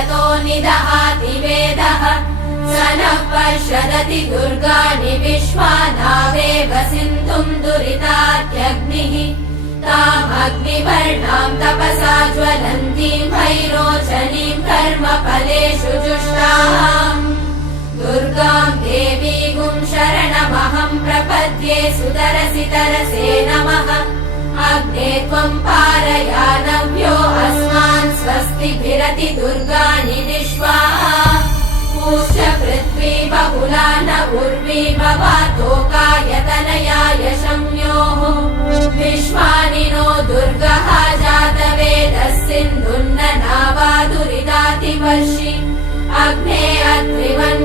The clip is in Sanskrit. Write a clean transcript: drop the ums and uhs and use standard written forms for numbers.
यतो निदहाति वेदः स नः पर्षदति दुर्गाणि विश्वानावेव सिन्धुम् दुरितात्यग्निः तामग्निवर्णाम् तपसा ज्वलन्तीम् भैरोचनीम् कर्मफलेषु जुष्टाम् दुर्गाम् देवीगुम् शरणमहम् प्रपद्ये सुतरसि तरसे नमः अग्ने त्वम् पारयानव्यो अस्मान् स्वस्तिभिरति दुर्गाणि विश्वा पूष्य पृथ्वी बहुला न उर्वी भवातोकायतनयाय शम्योः विश्वानि नो दुर्गः जातवेदः सिन्धुन्न नावा दुरितातिवर्षि अग्ने अत्रिवन्